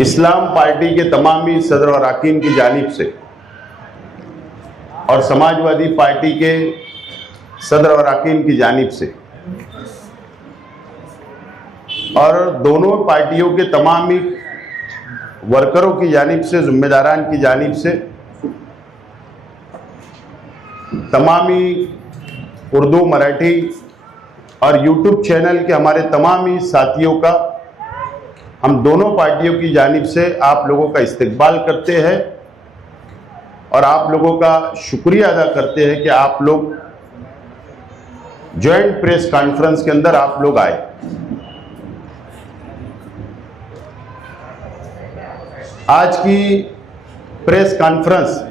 इस्लाम party के तमामी सदर और अरकान की जानिब से और समाजवादी पार्टी के सदर और अरकान की जानिब से और दोनों पार्टियों के तमामी वर्करों की जानिब से, जिम्मेदारान की जानिब से, तमामी उर्दू, मराठी और यूट्यूब चैनल के हमारे तमामी साथियों का हम दोनों पार्टियों की जानिब से आप लोगों का इस्तकबाल करते हैं और आप लोगों का शुक्रिया अदा करते हैं कि आप लोग जॉइंट प्रेस कॉन्फ्रेंस के अंदर आप लोग आए। आज की प्रेस कॉन्फ्रेंस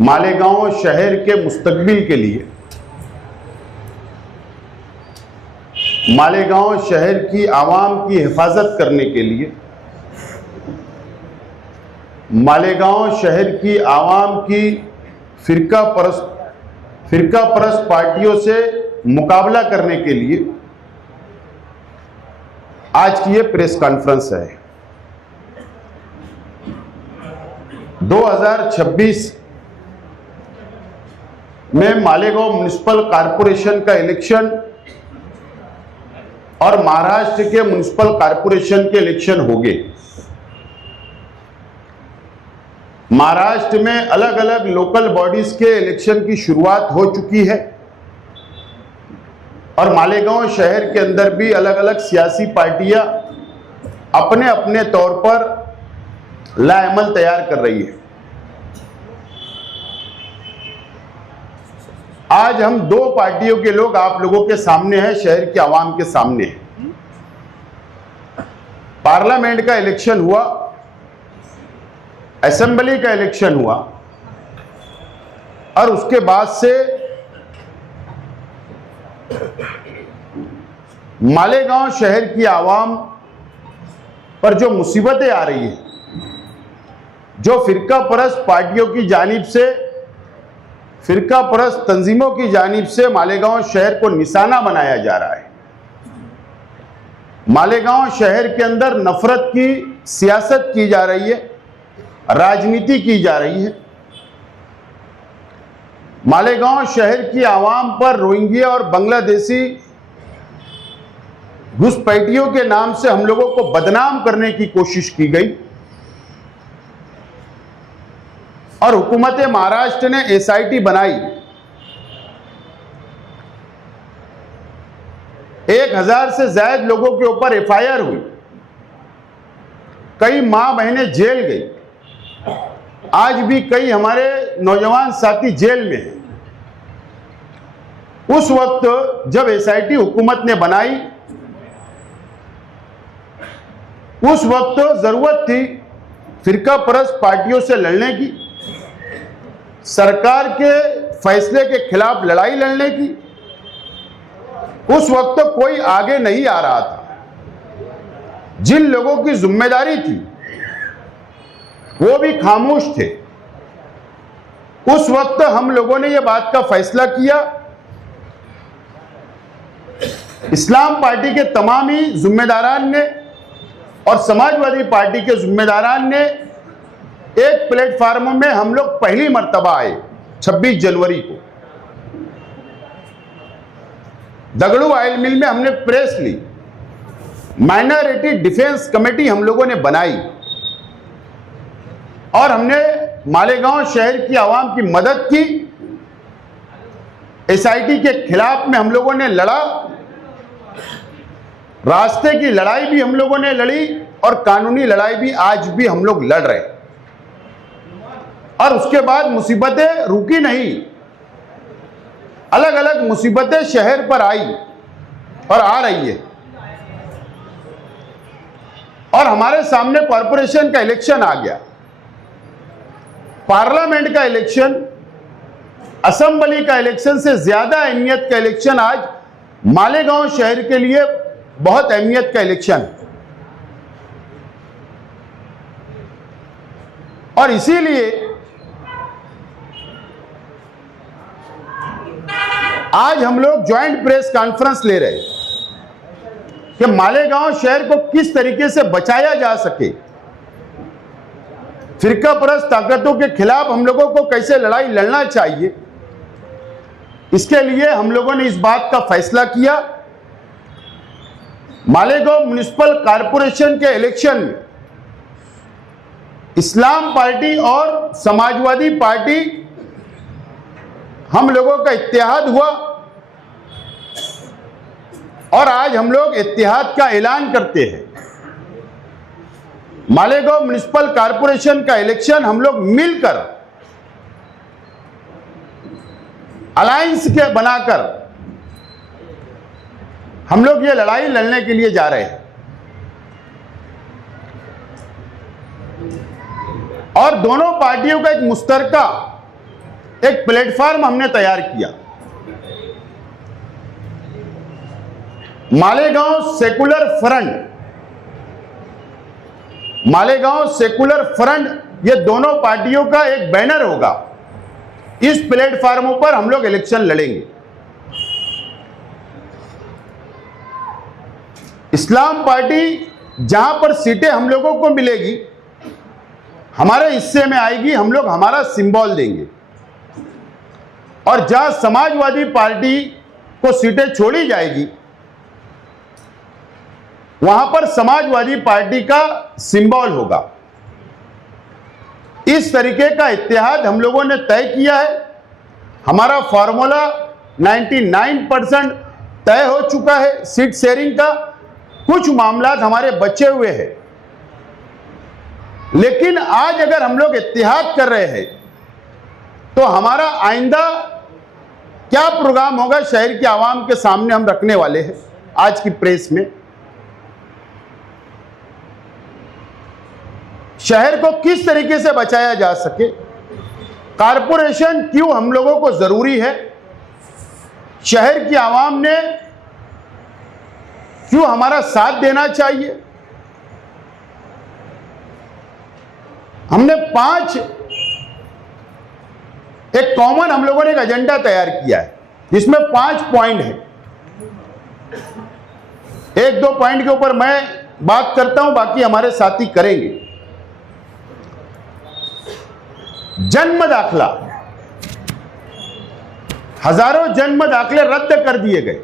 मालेगांव शहर के मुस्तकबिल के लिए, मालेगांव शहर की आवाम की हिफाजत करने के लिए, मालेगांव शहर की आवाम की फिरका परस्त पार्टियों से मुकाबला करने के लिए आज की ये प्रेस कॉन्फ्रेंस है। 2026 में मालेगांव म्युनिसिपल कॉरपोरेशन का इलेक्शन और महाराष्ट्र के म्युनिसिपल कॉरपोरेशन के इलेक्शन हो गए। महाराष्ट्र में अलग अलग लोकल बॉडीज के इलेक्शन की शुरुआत हो चुकी है और मालेगांव शहर के अंदर भी अलग अलग सियासी पार्टियां अपने अपने तौर पर लाएमल तैयार कर रही है। आज हम दो पार्टियों के लोग आप लोगों के सामने हैं, शहर की आवाम के सामने है। पार्लियामेंट का इलेक्शन हुआ, असेंबली का इलेक्शन हुआ और उसके बाद से मालेगांव शहर की आवाम पर जो मुसीबतें आ रही है, जो फिरका परस्त पार्टियों की जानिब से, फिरका परस्त तंजीमों की जानिब से मालेगांव शहर को निशाना बनाया जा रहा है। मालेगांव शहर के अंदर नफरत की सियासत की जा रही है, राजनीति की जा रही है। मालेगांव शहर की आवाम पर रोहिंग्या और बांग्लादेशी घुसपैठियों के नाम से हम लोगों को बदनाम करने की कोशिश की गई और हुकूमत महाराष्ट्र ने एसआईटी बनाई। 1000 से ज्यादा लोगों के ऊपर एफआईआर हुई, कई मां बहनें जेल गई। आज भी कई हमारे नौजवान साथी जेल में हैं। उस वक्त जब एसआईटी हुकूमत ने बनाई, उस वक्त जरूरत थी फिरका परस्त पार्टियों से लड़ने की, सरकार के फैसले के खिलाफ लड़ाई लड़ने की। उस वक्त कोई आगे नहीं आ रहा था। जिन लोगों की जिम्मेदारी थी वो भी खामोश थे। उस वक्त हम लोगों ने यह बात का फैसला किया, इस्लाम पार्टी के तमामी जिम्मेदारान ने और समाजवादी पार्टी के जिम्मेदारान ने एक प्लेटफार्म में हम लोग पहली मर्तबा आए। 26 जनवरी को दगड़ू ऑयल मिल में हमने प्रेस ली, माइनॉरिटी डिफेंस कमेटी हम लोगों ने बनाई और हमने मालेगांव शहर की आवाम की मदद की। एसआईटी के खिलाफ में हम लोगों ने लड़ा, रास्ते की लड़ाई भी हम लोगों ने लड़ी और कानूनी लड़ाई भी आज भी हम लोग लड़ रहे हैं। और उसके बाद मुसीबतें रुकी नहीं, अलग अलग मुसीबतें शहर पर आई और आ रही है। और हमारे सामने कॉरपोरेशन का इलेक्शन आ गया, पार्लियामेंट का इलेक्शन, असेंबली का इलेक्शन से ज्यादा अहमियत का इलेक्शन आज मालेगांव शहर के लिए बहुत अहमियत का इलेक्शन है। और इसीलिए आज हम लोग ज्वाइंट प्रेस कॉन्फ्रेंस ले रहे हैं कि मालेगांव शहर को किस तरीके से बचाया जा सके, फिरका परस्त ताकतों के खिलाफ हम लोगों को कैसे लड़ाई लड़ना चाहिए। इसके लिए हम लोगों ने इस बात का फैसला किया, मालेगांव म्युनिसिपल कॉरपोरेशन के इलेक्शन में इस्लाम पार्टी और समाजवादी पार्टी हम लोगों का इत्तेहाद हुआ और आज हम लोग इत्तेहाद का ऐलान करते हैं। मालेगांव म्युनिसिपल कॉरपोरेशन का इलेक्शन हम लोग मिलकर अलायंस के बनाकर हम लोग ये लड़ाई लड़ने के लिए जा रहे हैं और दोनों पार्टियों का एक मुश्तरका एक प्लेटफॉर्म हमने तैयार किया। Malegaon secular front, Malegaon secular front, ये दोनों पार्टियों का एक बैनर होगा। इस प्लेटफॉर्मों पर हम लोग इलेक्शन लड़ेंगे। इस्लाम पार्टी जहां पर सीटें हम लोगों को मिलेगी, हमारे हिस्से में आएगी, हम लोग हमारा सिंबल देंगे और जहां समाजवादी पार्टी को सीटें छोड़ी जाएगी वहां पर समाजवादी पार्टी का सिंबल होगा। इस तरीके का इत्तेहाद हम लोगों ने तय किया है। हमारा फॉर्मूला 99% तय हो चुका है सीट शेयरिंग का। कुछ मामला हमारे बचे हुए हैं, लेकिन आज अगर हम लोग इत्तेहाद कर रहे हैं तो हमारा आइंदा क्या प्रोग्राम होगा शहर के आवाम के सामने हम रखने वाले हैं आज की प्रेस में। शहर को किस तरीके से बचाया जा सके, कारपोरेशन क्यों हम लोगों को जरूरी है, शहर की आवाम ने क्यों हमारा साथ देना चाहिए। हमने एक कॉमन हम लोगों ने एक एजेंडा तैयार किया है जिसमें 5 पॉइंट है। 1-2 पॉइंट के ऊपर मैं बात करता हूं, बाकी हमारे साथी करेंगे। जन्म दाखला, हजारों जन्म दाखले रद्द कर दिए गए।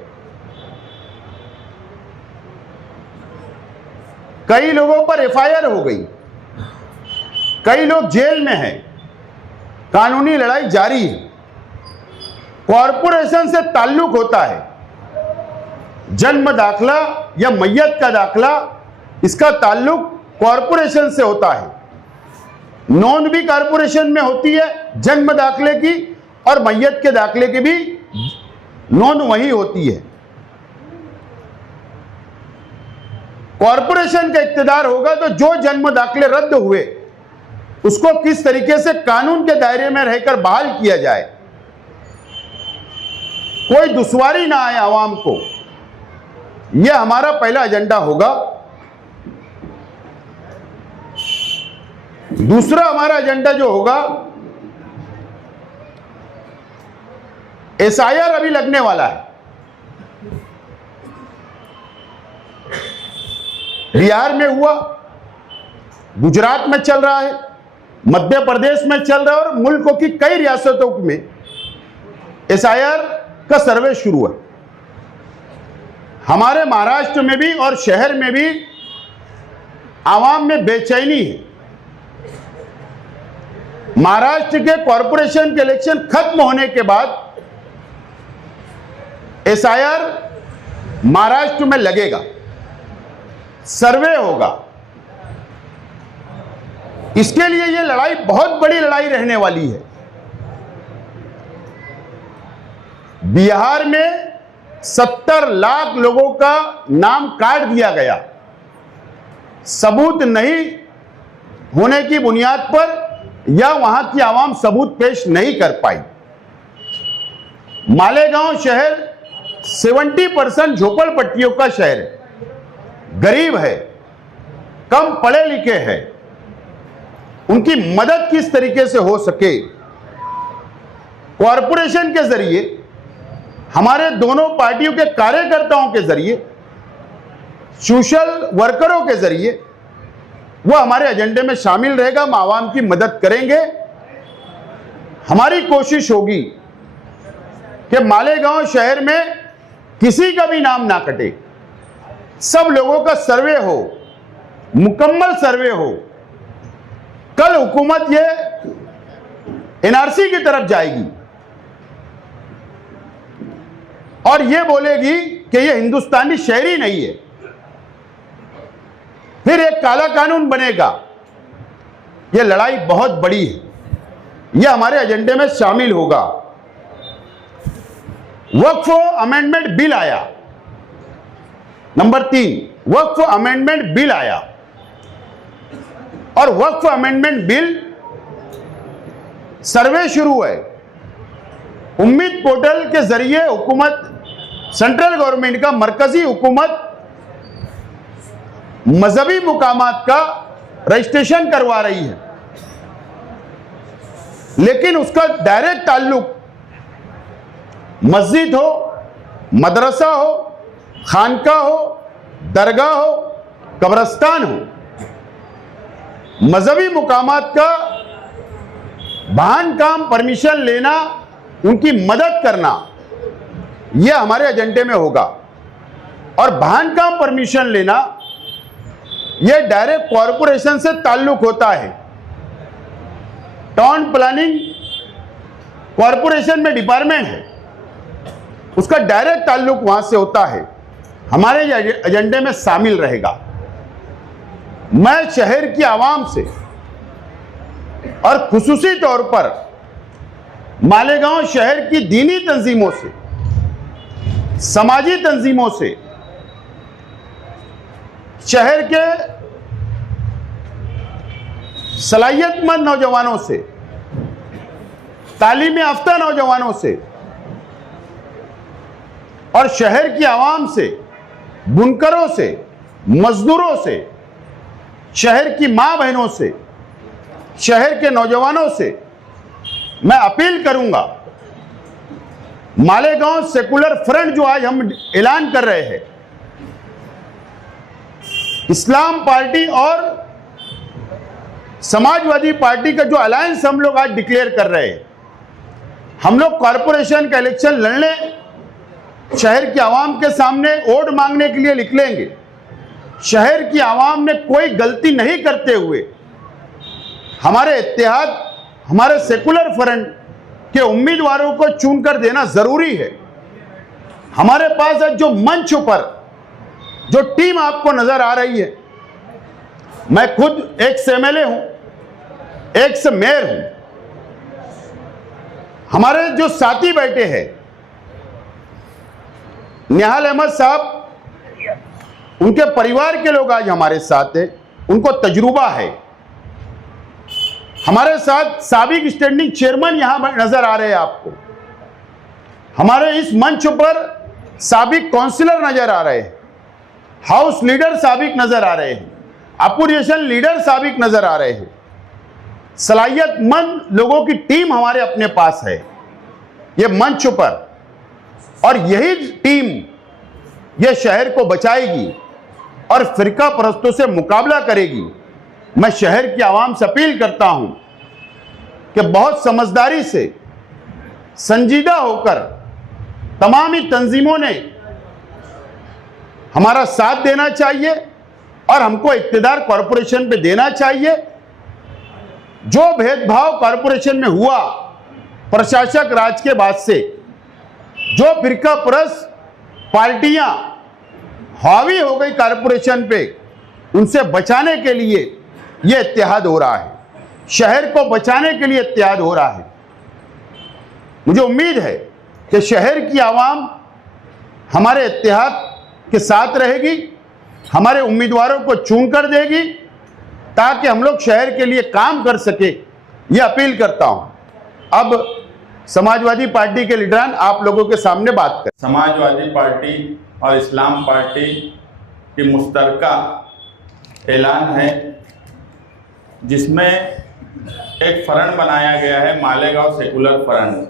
कई लोगों पर एफआईआर हो गई, कई लोग जेल में हैं, कानूनी लड़ाई जारी है। कॉरपोरेशन से ताल्लुक होता है, जन्म दाखला या मैयत का दाखला, इसका ताल्लुक कॉरपोरेशन से होता है। नोंद भी कॉरपोरेशन में होती है जन्म दाखले की, और मैयत के दाखले की भी नोंद वही होती है। कॉरपोरेशन का इख्तियार होगा तो जो जन्म दाखले रद्द हुए उसको किस तरीके से कानून के दायरे में रहकर बहाल किया जाए, कोई दुश्वारी ना आए आवाम को, यह हमारा पहला एजेंडा होगा। दूसरा हमारा एजेंडा जो होगा, एसआईआर अभी लगने वाला है। बिहार में हुआ, गुजरात में चल रहा है, मध्य प्रदेश में चल रहा है और मुल्कों की कई रियासतों में एसआईआर का सर्वे शुरू है। हमारे महाराष्ट्र में भी और शहर में भी आवाम में बेचैनी है। महाराष्ट्र के कॉरपोरेशन के इलेक्शन खत्म होने के बाद एसआईआर महाराष्ट्र में लगेगा, सर्वे होगा। इसके लिए यह लड़ाई बहुत बड़ी लड़ाई रहने वाली है। बिहार में 70 लाख लोगों का नाम काट दिया गया, सबूत नहीं होने की बुनियाद पर या वहां की आवाम सबूत पेश नहीं कर पाई। मालेगांव शहर 70% झोपड़पट्टियों का शहर है, गरीब है, कम पढ़े लिखे हैं। उनकी मदद किस तरीके से हो सके, कॉरपोरेशन के जरिए हमारे दोनों पार्टियों के कार्यकर्ताओं के जरिए, सोशल वर्करों के जरिए वो हमारे एजेंडे में शामिल रहेगा। हम आवाम की मदद करेंगे। हमारी कोशिश होगी कि मालेगांव शहर में किसी का भी नाम ना कटे, सब लोगों का सर्वे हो, मुकम्मल सर्वे हो। कल हुकूमत ये एनआरसी की तरफ जाएगी और ये बोलेगी कि ये हिंदुस्तानी शहरी नहीं है, फिर एक काला कानून बनेगा। ये लड़ाई बहुत बड़ी है, ये हमारे एजेंडे में शामिल होगा। वक्फ अमेंडमेंट बिल आया, नंबर 3 वक्फ अमेंडमेंट बिल आया और वक्फ अमेंडमेंट बिल सर्वे शुरू है। उम्मीद पोर्टल के जरिए हुकूमत, सेंट्रल गवर्नमेंट का, मरकजी हुकूमत मजहबी मुकामात का रजिस्ट्रेशन करवा रही है, लेकिन उसका डायरेक्ट ताल्लुक मस्जिद हो, मदरसा हो, खानका हो, दरगाह हो, कब्रस्तान हो, मजहबी मुकामात का बांधकाम परमिशन लेना, उनकी मदद करना, यह हमारे एजेंडे में होगा। और बांधकाम परमिशन लेना यह डायरेक्ट कॉरपोरेशन से ताल्लुक होता है। टाउन प्लानिंग कॉरपोरेशन में डिपार्टमेंट है, उसका डायरेक्ट ताल्लुक वहां से होता है, हमारे एजेंडे में शामिल रहेगा। मैं शहर की आवाम से और खुसूसी तौर पर मालेगांव शहर की दीनी तंजीमों से, समाजी तंजीमों से, शहर के सलाहियतमंद नौजवानों से, तालीम याफ्ता नौजवानों से और शहर की आवाम से, बुनकरों से, मजदूरों से, शहर की मां बहनों से, शहर के नौजवानों से मैं अपील करूंगा, मालेगांव सेकुलर फ्रंट जो आज हम ऐलान कर रहे हैं, इस्लाम पार्टी और समाजवादी पार्टी का जो अलायंस हम लोग आज डिक्लेयर कर रहे हैं, हम लोग कॉरपोरेशन का इलेक्शन लड़ने शहर की आवाम के सामने वोट मांगने के लिए निकलेंगे। शहर की आवाम ने कोई गलती नहीं करते हुए हमारे इत्तेहाद, हमारे सेकुलर फ्रंट के उम्मीदवारों को चुनकर देना जरूरी है। हमारे पास जो मंच पर जो टीम आपको नजर आ रही है, मैं खुद एक्स एमएलए हूं, एक्स मेयर हूं, हमारे जो साथी बैठे हैं, निहाल अहमद साहब, उनके परिवार के लोग आज हमारे साथ हैं, उनको तजुर्बा है। हमारे साथ साबिक स्टैंडिंग चेयरमैन यहां नजर आ रहे हैं आपको। हमारे इस मंच पर साबिक काउंसिलर नजर आ रहे हैं, हाउस लीडर साबिक नजर आ रहे हैं, अपोजिशन लीडर साबिक नजर आ रहे हैं। सलाहियतमंद लोगों की टीम हमारे अपने पास है ये मंच पर, और यही टीम ये शहर को बचाएगी और फिरका परस्तों से मुकाबला करेगी। मैं शहर की आवाम से अपील करता हूं कि बहुत समझदारी से, संजीदा होकर तमामी तंजीमों ने हमारा साथ देना चाहिए और हमको इक्तिदार कॉरपोरेशन पे देना चाहिए। जो भेदभाव कॉरपोरेशन में हुआ प्रशासक राज के बाद से, जो फिरका परस्त पार्टियां हावी हो गई कॉरपोरेशन पे, उनसे बचाने के लिए यह इत्तेहाद हो रहा है, शहर को बचाने के लिए इत्तेहाद हो रहा है। मुझे उम्मीद है कि शहर की आवाम हमारे इत्तेहाद के साथ रहेगी, हमारे उम्मीदवारों को चुनकर देगी, ताकि हम लोग शहर के लिए काम कर सके। यह अपील करता हूं। अब समाजवादी पार्टी के लीडरान आप लोगों के सामने बात करें। समाजवादी पार्टी और इस्लाम पार्टी की मुश्तरका ऐलान है, जिसमें एक फ्रंट बनाया गया है, मालेगांव सेकुलर फ्रंट।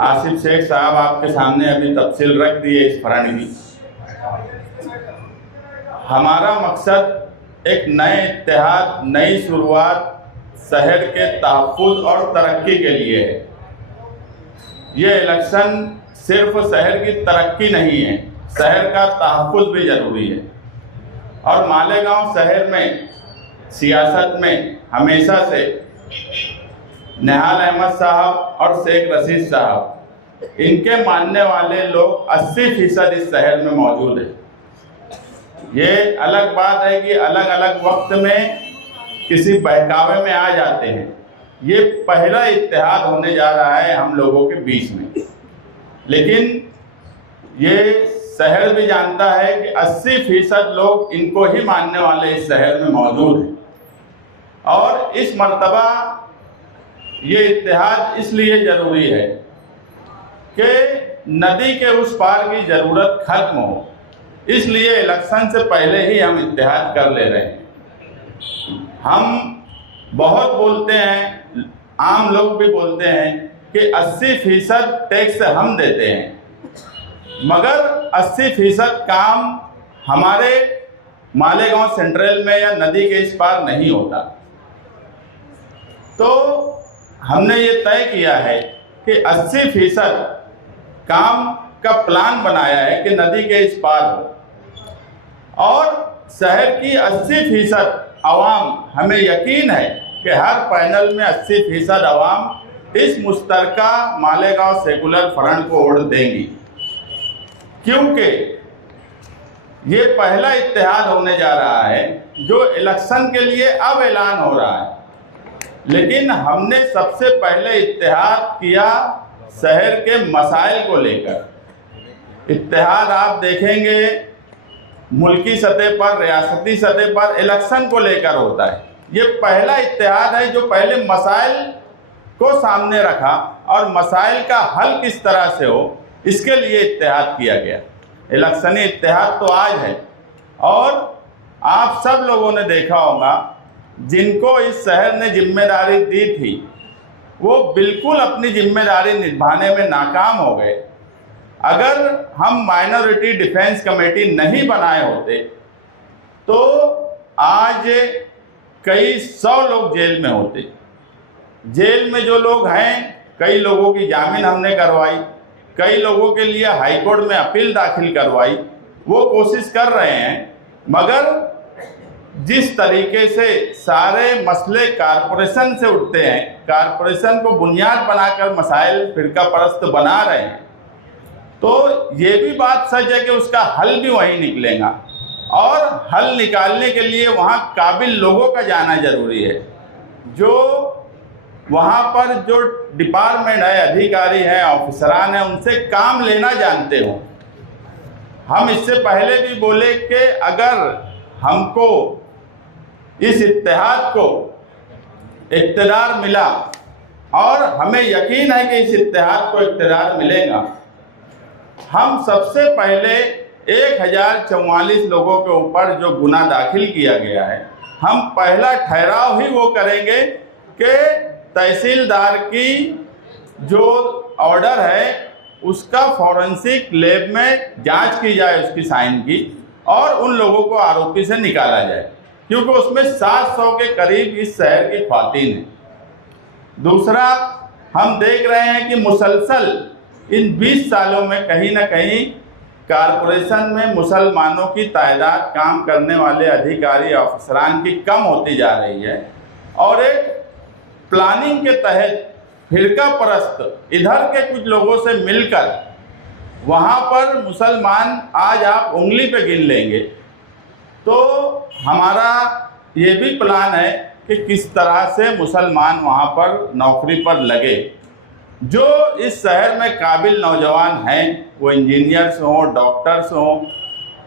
आसिफ शेख साहब आपके सामने अभी तफसील रख दी है इस फ्रंट की। हमारा मकसद एक नए इत्तेहाद, नई शुरुआत शहर के तहफ़्फ़ुज़ और तरक्की के लिए है। ये इलेक्शन सिर्फ शहर की तरक्की नहीं है, शहर का तहफ़्फ़ुज़ भी ज़रूरी है। और मालेगांव शहर में सियासत में हमेशा से निहाल अहमद साहब और शेख रशीद साहब, इनके मानने वाले लोग 80% इस शहर में मौजूद है। ये अलग बात है कि अलग अलग वक्त में किसी बहकावे में आ जाते हैं। ये पहला इत्तेहाद होने जा रहा है हम लोगों के बीच में, लेकिन ये शहर भी जानता है कि 80% लोग इनको ही मानने वाले इस शहर में मौजूद हैं। और इस मर्तबा ये इत्तेहाद इसलिए ज़रूरी है कि नदी के उस पार की ज़रूरत खत्म हो, इसलिए इलेक्शन से पहले ही हम इत्तेहाद कर ले रहे हैं। हम बहुत बोलते हैं, आम लोग भी बोलते हैं कि 80% टैक्स हम देते हैं, मगर 80% काम हमारे मालेगांव सेंट्रल में या नदी के इस पार नहीं होता। तो हमने ये तय किया है कि 80% काम का प्लान बनाया है कि नदी के इस पार हो। और शहर की 80% आवाम, हमें यकीन है कि हर पैनल में 80% आवाम इस मुश्तरका मालेगांव सेकुलर फ्रंट को वोट देंगी, क्योंकि ये पहला इत्तेहाद होने जा रहा है जो इलेक्शन के लिए अब ऐलान हो रहा है। लेकिन हमने सबसे पहले इत्तेहाद किया शहर के मसाइल को लेकर। इत्तेहाद आप देखेंगे मुल्की सतह पर, रियासती सतह पर इलेक्शन को लेकर होता है। ये पहला इत्तेहाद है जो पहले मसाइल को सामने रखा और मसाइल का हल किस तरह से हो, इसके लिए इत्तेहाद किया गया। इलेक्शनी इत्तेहाद तो आज है, और आप सब लोगों ने देखा होगा जिनको इस शहर ने जिम्मेदारी दी थी वो बिल्कुल अपनी जिम्मेदारी निभाने में नाकाम हो गए। अगर हम माइनॉरिटी डिफेंस कमेटी नहीं बनाए होते तो आज कई 100 लोग जेल में होते। जेल में जो लोग हैं, कई लोगों की जामीन हमने करवाई, कई लोगों के लिए हाई कोर्ट में अपील दाखिल करवाई, वो कोशिश कर रहे हैं। मगर जिस तरीके से सारे मसले कारपोरेशन से उठते हैं, कारपोरेशन को बुनियाद बनाकर मसाइल फिरका परस्त बना रहे हैं, तो ये भी बात सच है कि उसका हल भी वहीं निकलेगा। और हल निकालने के लिए वहाँ काबिल लोगों का जाना जरूरी है, जो वहाँ पर जो डिपार्टमेंट है, अधिकारी हैं, ऑफिसरान हैं, उनसे काम लेना जानते हो। हम इससे पहले भी बोले कि अगर हमको इस इत्तेहाद को इक़्तिदार मिला, और हमें यकीन है कि इस इत्तेहाद को इक़्तिदार मिलेगा, हम सबसे पहले 1044 लोगों के ऊपर जो गुनाह दाखिल किया गया है, हम पहला ठहराव ही वो करेंगे कि तहसीलदार की जो ऑर्डर है उसका फॉरेंसिक लैब में जांच की जाए, उसकी साइन की, और उन लोगों को आरोपी से निकाला जाए, क्योंकि उसमें 700 के करीब इस शहर की ख्वातीन हैं। दूसरा, हम देख रहे हैं कि मुसलसल इन 20 सालों में कहीं ना कहीं कारपोरेशन में मुसलमानों की तादाद, काम करने वाले अधिकारी अफसरान की कम होती जा रही है। और एक प्लानिंग के तहत फिरका परस्त इधर के कुछ लोगों से मिलकर वहाँ पर मुसलमान आज आप उंगली पे गिन लेंगे। तो हमारा ये भी प्लान है कि किस तरह से मुसलमान वहाँ पर नौकरी पर लगे। जो इस शहर में काबिल नौजवान हैं, वो इंजीनियर्स हों, डॉक्टर्स हों,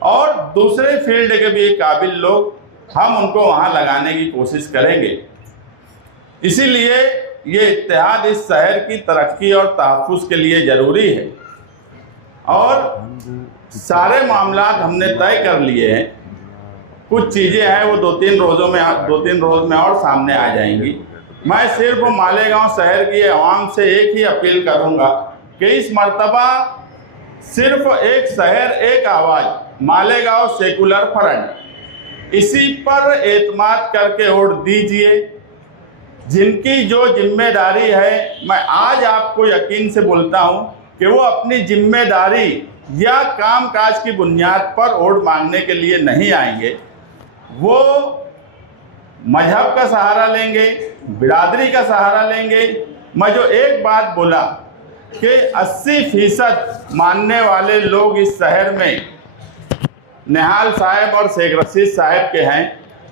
और दूसरे फील्ड के भी काबिल लोग, हम उनको वहाँ लगाने की कोशिश करेंगे। इसीलिए ये इत्तेहाद इस शहर की तरक्की और तहफ़्फ़ुज़ के लिए ज़रूरी है। और सारे मामलात हमने तय कर लिए हैं। कुछ चीज़ें हैं वो 2-3 रोज़ में और सामने आ जाएंगी। मैं सिर्फ मालेगांव शहर की आवाम से एक ही अपील करूंगा कि इस मर्तबा सिर्फ एक शहर एक आवाज़, मालेगांव सेकुलर फ्रंट, इसी पर एतमाद करके वोट दीजिए। जिनकी जो जिम्मेदारी है, मैं आज आपको यकीन से बोलता हूं कि वो अपनी जिम्मेदारी या कामकाज की बुनियाद पर वोट मांगने के लिए नहीं आएंगे। वो मजहब का सहारा लेंगे, बिरादरी का सहारा लेंगे। मैं जो एक बात बोला कि 80% मानने वाले लोग इस शहर में निहाल साहब और शेख रशीद साहब के हैं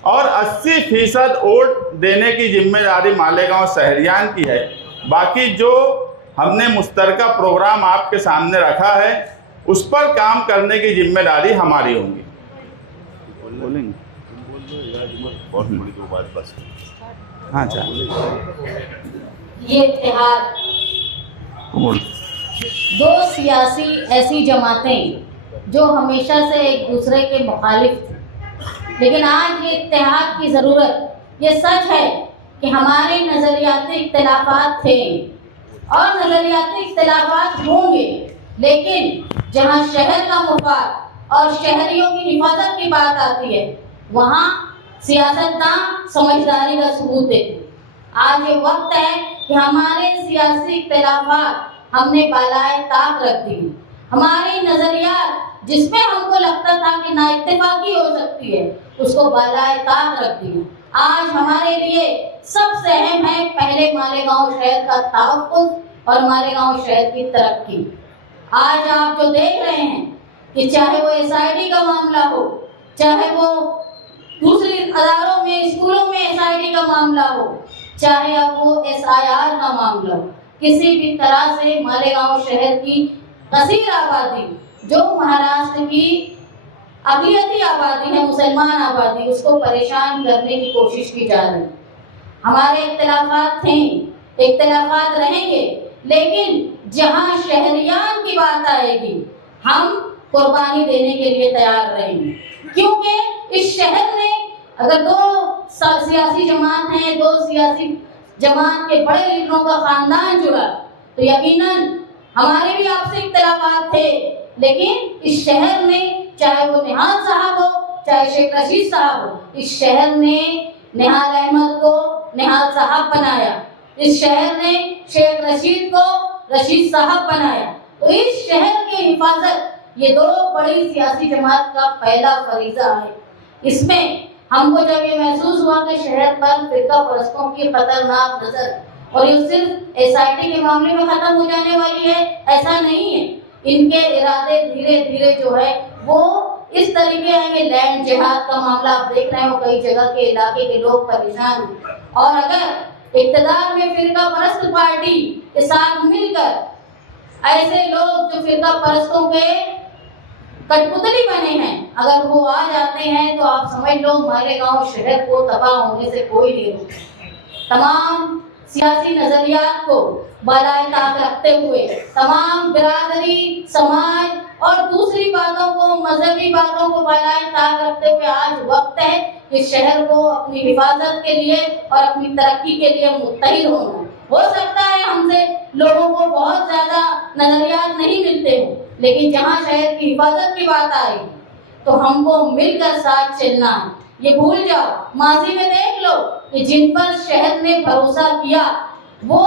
और 80% वोट देने की जिम्मेदारी मालेगांव शहरियान की है। बाकी जो हमने मुश्तरका प्रोग्राम आपके सामने रखा है उस पर काम करने की जिम्मेदारी हमारी होगी। हाँ ये इत्तेहाद दो सियासी ऐसी जमातें जो हमेशा से एक दूसरे के मुखालिफ थे, लेकिन आज ये इत्तेहाद की ज़रूरत, ये सच है कि हमारे नज़रियाती इख्तिलाफात थे और नज़रियाती इख्तिलाफात होंगे, लेकिन जहाँ शहर का मुफाद और शहरियों की हिफाजत की बात आती है वहाँ सियासतदान समझदारी का सबूत देते। आज ये वक्त है कि हमारे सियासी इख्तिलाफात हमने बालाए ताक रख दी। हमारे नजरियात जिसमें हमको लगता था कि ना इत्तेफाकी हो सकती है, उसको बालाए ताक रख दिया। आज हमारे लिए सबसे अहम है पहले मालेगांव शहर का तहफ़्फ़ुज़ और मालेगांव शहर की तरक्की। आज आप जो देख रहे हैं कि चाहे वो SIT का मामला हो, चाहे वो दूसरे अदारों में, स्कूलों में SIT का मामला हो, चाहे अब वो SIR का मामला हो, किसी भी तरह से मालेगांव शहर की कसीर आबादी जो महाराष्ट्र की अक़लियती आबादी है, मुसलमान आबादी, उसको परेशान करने की कोशिश की जा रही है। हमारे इख्तिलाफात थे, इख्तिलाफात रहेंगे, लेकिन जहां शहरियान की बात आएगी हम कुर्बानी देने के लिए तैयार रहेंगे, क्योंकि इस शहर में अगर दो सियासी जमात हैं, दो सियासी जमात के बड़े लीडरों का खानदान जुड़ा तो यकीनन हमारे भी आपसे इख्तिलाफात थे, लेकिन इस शहर में चाहे वो निहाल साहब हो, चाहे शेख रशीद साहब हो, इस शहर ने निहाल अहमद को निहाल साहब बनाया, इस शहर ने शेख रशीद को रशीद साहब बनाया। तो इस शहर की हिफाजत ये दो बड़ी सियासी जमात का पहला फरीजा है। इसमें हमको जब ये महसूस हुआ कि शहर पर फिरका परस्तों की खतरनाक नजर, और ये सिर्फ SIT के मामले में खत्म हो जाने वाली है, ऐसा नहीं है। इनके इरादे धीरे धीरे जो है वो इस तरीके आएंगे। लैंड जिहाद का मामला आप देख रहे हो, कई जगह के इलाके के लोग परेशान हैं, और अगर इक़्तिदार में फिरका परस्त पार्टी के साथ मिलकर ऐसे लोग जो फिरका परस्तों के कठपुतली बने हैं, अगर वो आ जाते हैं तो आप समझ लो मालेगांव शहर को तबाह होने से कोई नहीं रोकेगा। तमाम सियासी नजरियात को बालाए ताक रखते हुए, तमाम बिरादरी, समाज और दूसरी बातों को, मजहबी बातों को बालाए ताक रखते हुए आज वक्त है कि शहर को अपनी हिफाजत के लिए और अपनी तरक्की के लिए मुत्तहिद होना। हो सकता है हमसे लोगों को बहुत ज्यादा नजरियात नहीं मिलते हो, लेकिन जहाँ शहर की हिफाजत की बात आएगी तो हमको मिलकर साथ चलना है। ये भूल जाओ, माजी में देख लो कि जिन पर शहर ने भरोसा किया वो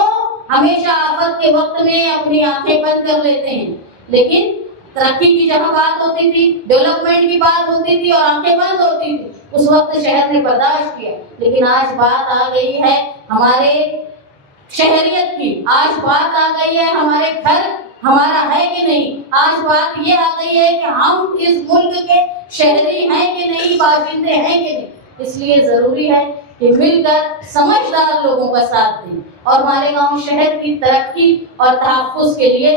हमेशा आफत के वक्त में अपनी आंखें बंद कर लेते हैं, लेकिन तरक्की की जहाँ बात होती थी, डेवलपमेंट की बात होती थी और आंखें बंद होती थी, उस वक्त शहर ने बर्दाश्त किया। लेकिन आज बात आ गई है हमारे शहरियत की, आज बात आ गई है हमारे घर हमारा है कि नहीं, आज बात ये आ गई है कि हम इस मुल्क के शहरी हैं कि नहीं, बाशिंदे हैं कि नहीं। इसलिए जरूरी है कि मिलकर समझदार लोगों का साथ दें और मालेगांव शहर की तरक्की और तहफ़्फ़ुज़ के लिए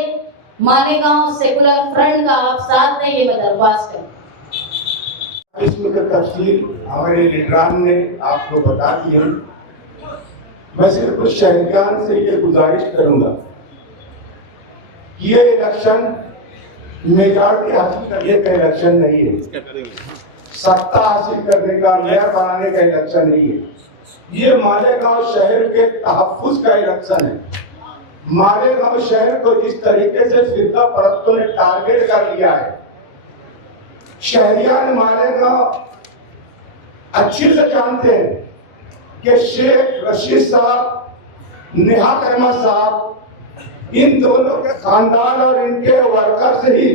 मालेगांव सेकुलर फ्रंट का आप साथ दें, ये मैं दरख्वास्त करूं। इसमें का तफसील हमारे लीडरान ने आपको बता दी है। मैं सिर्फ कुछ शहरियान से ये गुजारिश करूंगा कि ये इलेक्शन मेजॉरिटी हासिल करने का इलेक्शन नहीं है, सत्ता हासिल करने का, मेयर बनाने का इलेक्शन नहीं है। ये मालेगांव शहर के तहफ़्फ़ुज़ का इलेक्शन है। मालेगांव शहर को जिस तरीके से फिरका परस्तों ने टारगेट कर लिया है, शहरियान मालेगांव अच्छी से जानते हैं कि शेख रशीद साहब, नेहा कर्मा साहब, इन दोनों के खानदान और इनके वर्कर से ही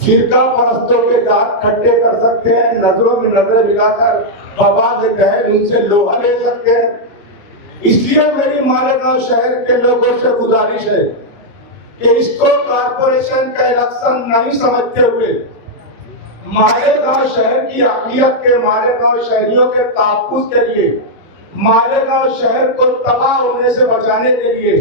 फिरका परस्तों के दांत खट्टे कर सकते हैं, नजरों में नजरें मिलाकर बवाल दहल उनसे लोहा ले सकते हैं। इसलिए मेरी मालेगांव शहर के लोगों से गुजारिश है कि इसको कारपोरेशन का इलेक्शन नहीं समझते हुए मालेगांव शहर की अक़लियत के, मालेगांव शहरियों के तहफ़्फ़ुज़ के लिए, मालेगांव शहर को तबाह होने से बचाने के लिए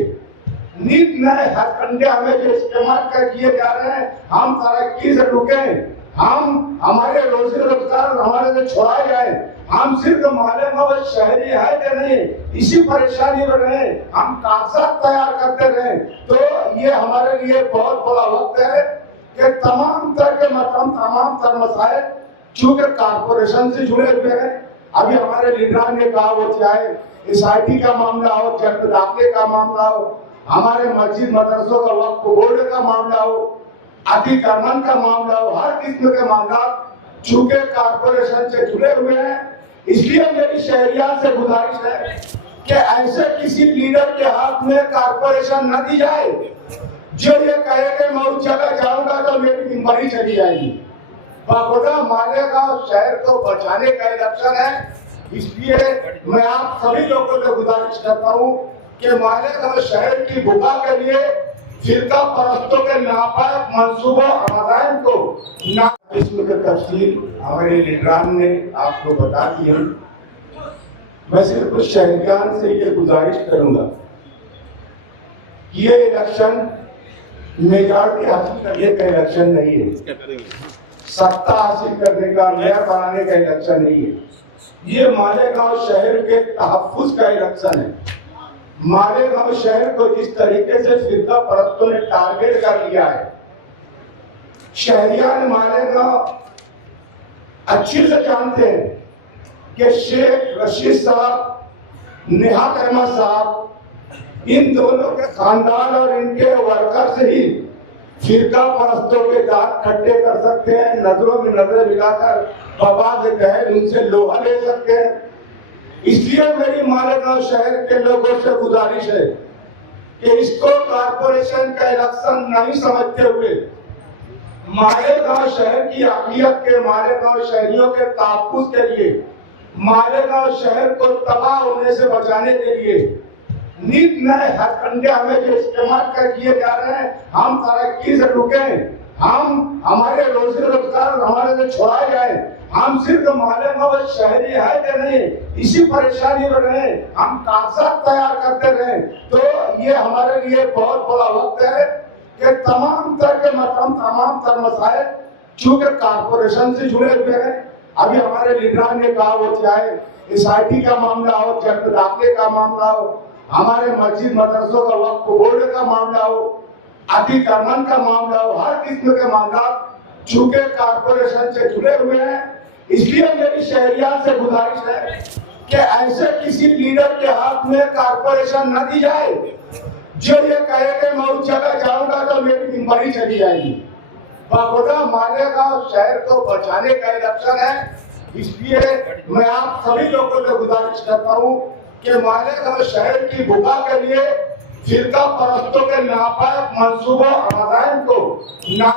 नित नए हथकंडे हमें जो इस्तेमाल कर किए जा रहे हैं, हम तरक्की से रुकें, हम हमारे रोजी रोजगार हमारे से छुड़ाए जाए। हम सिर्फ मालेगांव शहरी है कि नहीं, इसी परेशानी में रहे, हम कागजात तैयार करते रहे, तो ये हमारे लिए बहुत बड़ा वक्त है कि तमाम तरह के तमाम तरह मसाइल चूंकि कारपोरेशन से जुड़े हुए हैं। अभी हमारे लीडरान ने कहा, वो चाहे SIT का मामला हो, जल्द दाखिले का मामला हो, हमारे मस्जिद मदरसों का वक्फ बोर्ड का मामला हो, अतिक्रमण का मामला हो, हर किस्म के मामला चूंकि कारपोरेशन से जुड़े हुए हैं। इसलिए मेरी शहरियान से गुजारिश है कि ऐसे किसी लीडर के हाथ में कारपोरेशन न दी जाए जो ये कहे कि मैं उस जगह जाऊंगा तो मेरी जिम्मेदारी चली जाएगी। बाखुदा मालेगांव शहर को बचाने का इलेक्शन है। इसलिए मैं आप सभी लोगों से गुजारिश करता हूँ कि मालेगांव शहर की बुका के लिए फिरका परस्तों के नापाक मंसूबों अज़ाइम को इसमें तफसील हमारे लीडरान ने आपको बता दी है। मैं सिर्फ कुछ शहरियान से ये गुजारिश करूंगा कि ये इलेक्शन मेजॉरिटी हासिल करने का इलेक्शन नहीं है, सत्ता हासिल करने का, मेयर बनाने का इलेक्शन नहीं है। ये मालेगांव शहर के तहफ़्फ़ुज़ का इलेक्शन है। मालेगांव शहर को जिस तरीके से फिरका परस्तों ने टारगेट कर लिया है, शहरियान मालेगांव अच्छी से जानते हैं कि शेख रशीद साहब, नेहा कर्मा साहब, इन दोनों के खानदान और इनके वर्कर से ही फिरका परस्तों के दांत खट्टे कर सकते हैं, नजरों में नजरें मिलाकर बवाल दहल उनसे लोहा ले सकते हैं। इसलिए मेरी मालेगांव शहर के लोगों से गुजारिश है कि इसको कारपोरेशन का इलेक्शन नहीं समझते हुए मालेगांव शहर की अक़लियत के, मालेगांव शहरियों के तहफ़्फ़ुज़ के लिए, मालेगांव शहर को तबाह होने से बचाने के लिए नित नए हथकंडे हमें जो इस्तेमाल कर किए जा रहे हैं, हम तरक्की से रुकें, हम हमारे रोजी रोजगार हमारे से छुड़ाए जाए। हम सिर्फ मालेगांव शहरी है कि नहीं, इसी परेशानी में रहे, हम कागजात तैयार करते रहे, तो ये हमारे लिए बहुत बड़ा वक्त है कि तमाम तरह के तमाम तरह मसाइल चूंकि कारपोरेशन से जुड़े हुए हैं। अभी हमारे लीडरान ने कहा, वो चाहे SIT का मामला हो, जल्द दाखिले का मामला हो, हमारे मस्जिद मदरसों का वक्फ बोर्ड का मामला हो, अतिक्रमण का मामला हो, हर किस्म के मामला चूंकि कारपोरेशन से जुड़े हुए हैं। इसलिए मेरी शहरियान से गुजारिश है कि ऐसे किसी लीडर के हाथ में कारपोरेशन न दी जाए जो ये कहे कि मैं उस जगह जाऊंगा तो मेरी जिम्मेदारी चली जाएगी। बाखुदा मालेगांव शहर को बचाने का इलेक्शन है। इसलिए मैं आप सभी लोगों से गुजारिश करता हूँ कि मालेगांव शहर की बुका के लिए फिरका परस्तों के नापाक मंसूबों अज़ाइम को